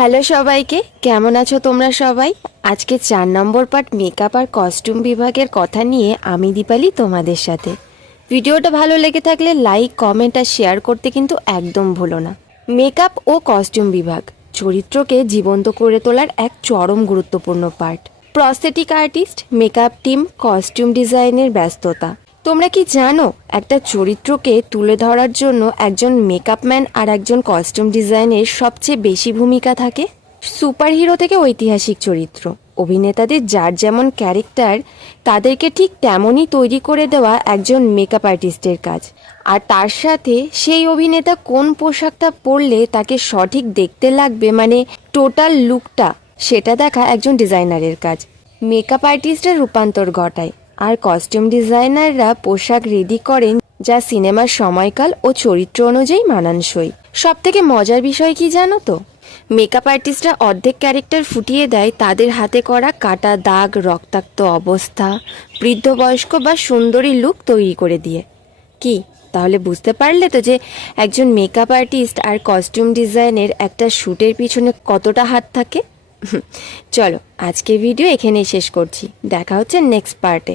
Hello সবাইকে, কেমন আছো তোমরা সবাই? আজকে চার নম্বর পার্ট মেকআপ আর কস্টিউম বিভাগের কথা নিয়ে আমি দীপালি তোমাদের সাথে। ভিডিওটা ভালো লেগে থাকলে লাইক কমেন্ট আর শেয়ার করতে কিন্তু একদম ভুলো না। মেকআপ ও কস্টিউম বিভাগ, চরিত্রকে জীবন্ত করে তোলার এক চরম গুরুত্বপূর্ণ part. Prosthetic artist makeup team costume ডিজাইনের ব্যস্ততা। তোমরা কি জানো, একটা চরিত্রকে তুলে ধরার জন্য একজন মেকআপ ম্যান আর একজন কস্টিউম ডিজাইনের সবচেয়ে বেশি ভূমিকা থাকে? সুপারহিরো থেকে ঐতিহাসিক চরিত্র। অভিনেতাদের যার যেমন ক্যারেক্টার তাদেরকে ঠিক তেমনই তৈরি করে দেওয়া একজন মেকআপ আর্টিস্টের কাজ। আর তার সাথে সেই অভিনেতা কোন পোশাকটা পরলে তাকে সঠিক দেখতে লাগবে মানে টোটাল লুকটা সেটা দেখা একজন ডিজাইনারের কাজ। মেকআপ আর্টিস্টের রূপান্তর ঘটায়। আর কস্টিউম ডিজাইনাররা পোশাক রেডি করেন যা সিনেমার সময়কাল ও চরিত্র অনুযায়ী মানানসই। সব থেকে মজার বিষয় কি জানো তো? মেকআপ আর্টিস্টরা অর্ধেক ক্যারেক্টার ফুটিয়ে দেয়, তাদের হাতে করা কাটা দাগ, রক্তাক্ত অবস্থা, বৃদ্ধ বয়স্ক বা সুন্দরী লুক তৈরি করে দিয়ে। কি? তাহলে বুঝতে পারলে তো যে একজন মেকআপ আর্টিস্ট আর কস্টিউম ডিজাইনের একটা শ্যুটের পিছনে কতটা হাত থাকে। চলো আজকে ভিডিও এখানেই শেষ করছি। দেখা হচ্ছে নেক্সট পার্টে